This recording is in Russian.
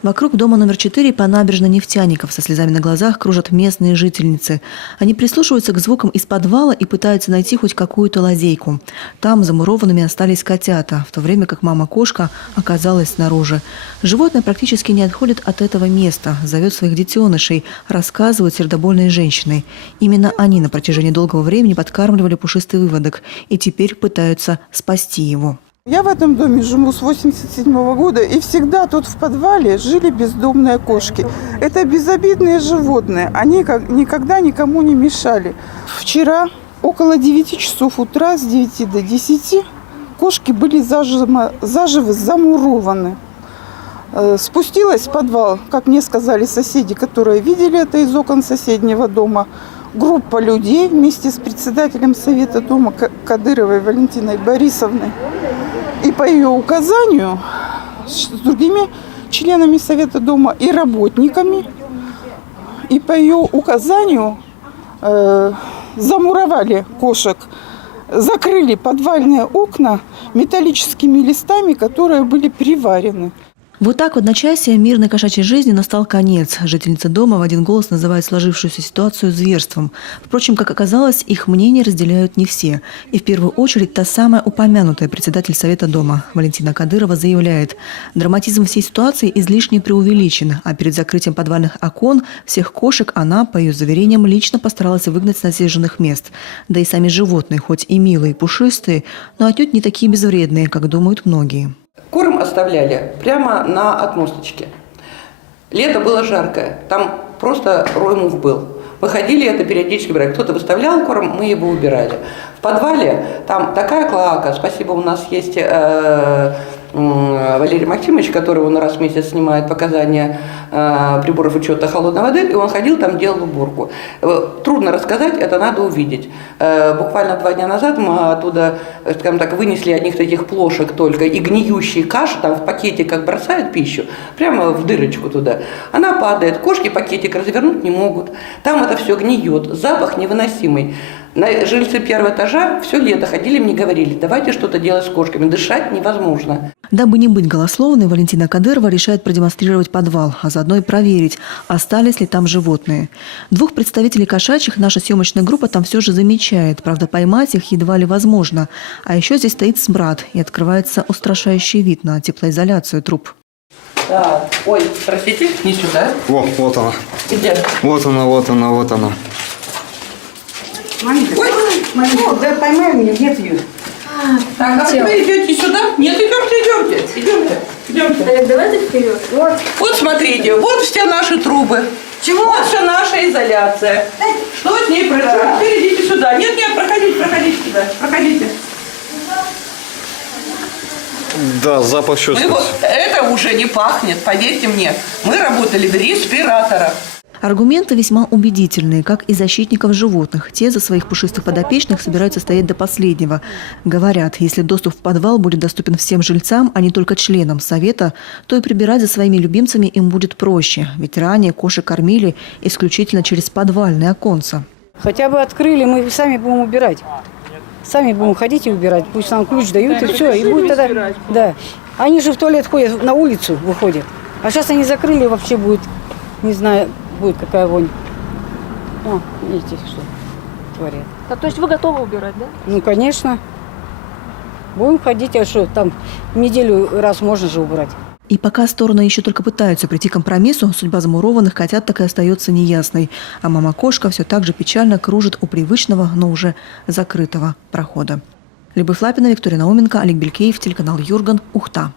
Вокруг дома номер 4 по набережной Нефтяников со слезами на глазах кружат местные жительницы. Они прислушиваются к звукам из подвала и пытаются найти хоть какую-то лазейку. Там замурованными остались котята, в то время как мама-кошка оказалась снаружи. Животное практически не отходит от этого места, зовет своих детенышей, рассказывают сердобольные женщины. Именно они на протяжении долгого времени подкармливали пушистый выводок и теперь пытаются спасти его. Я в этом доме живу с 1987 года, и всегда тут в подвале жили бездомные кошки. Это безобидные животные, они никогда никому не мешали. Вчера около 9 часов утра, с 9 до 10, кошки были заживо замурованы. Спустилась в подвал, как мне сказали соседи, которые видели это из окон соседнего дома, группа людей вместе с председателем Совета дома Кадыровой Валентиной Борисовной. И по ее указанию с другими членами Совета дома и работниками, и по ее указанию замуровали кошек, закрыли подвальные окна металлическими листами, которые были приварены. Вот так в одночасье мирной кошачьей жизни настал конец. Жительницы дома в один голос называют сложившуюся ситуацию зверством. Впрочем, как оказалось, их мнение разделяют не все. И в первую очередь та самая упомянутая председатель Совета дома Валентина Кадырова заявляет, драматизм всей ситуации излишне преувеличен, а перед закрытием подвальных окон всех кошек она, по ее заверениям, лично постаралась выгнать с насиженных мест. Да и сами животные, хоть и милые, пушистые, но отнюдь не такие безвредные, как думают многие. Корм оставляли прямо на отмосточке. Лето было жаркое, там просто рой мух был. Мы ходили это периодически брать. Кто-то выставлял корм, мы его убирали. В подвале там такая клоака. Спасибо, у нас есть Валерий Максимович, который он раз в месяц снимает показания приборов учета холодной воды, и он ходил там, делал уборку. Трудно рассказать, это надо увидеть. Буквально 2 дня назад мы оттуда, скажем так, вынесли одних таких плошек только, и гниющие каши, там в пакете как бросают пищу, прямо в дырочку туда. Она падает, кошки пакетик развернуть не могут, там это все гниет, запах невыносимый. Жильцы первого этажа все лето ходили, мне говорили, давайте что-то делать с кошками, дышать невозможно. Дабы не быть голословной, Валентина Кадырова решает продемонстрировать подвал, а заодно и проверить, остались ли там животные. 2 представителей кошачьих наша съемочная группа там все же замечает. Правда, поймать их едва ли возможно. А еще здесь стоит смрад, и открывается устрашающий вид на теплоизоляцию труб. Так, ой, простите, не сюда. Вот она. Где? Вот она. Ой, да поймай меня, нет ее. Так, а вы идете сюда? Нет, идемте. Так, давайте вперед. Вот смотрите, вот все наши трубы. Чего? Вот вся наша изоляция. Что с ней происходит? Теперь идите сюда. Нет, проходите сюда. Проходите. Да, запах чувствуется. Это уже не пахнет, поверьте мне. Мы работали в респираторах. Аргументы весьма убедительные, как и защитников животных. Те за своих пушистых подопечных собираются стоять до последнего. Говорят, если доступ в подвал будет доступен всем жильцам, а не только членам Совета, то и прибирать за своими любимцами им будет проще. Ведь ранее кошек кормили исключительно через подвальные оконца. Хотя бы открыли, мы сами будем убирать. Сами будем ходить и убирать. Пусть нам ключ дают, и все. И будет тогда. Да. Они же в туалет ходят, на улицу выходят. А сейчас они закрыли, вообще будет, не знаю, будет какая вонь. О, видите, что творят. А то есть вы готовы убирать, да? Ну, конечно. Будем ходить, а что, там неделю раз можно же убрать. И пока стороны еще только пытаются прийти к компромиссу, судьба замурованных котят так и остается неясной. А мама-кошка все так же печально кружит у привычного, но уже закрытого прохода. Любовь Лапина, Виктория Науменко, Олег Белькеев, телеканал Юрган, Ухта.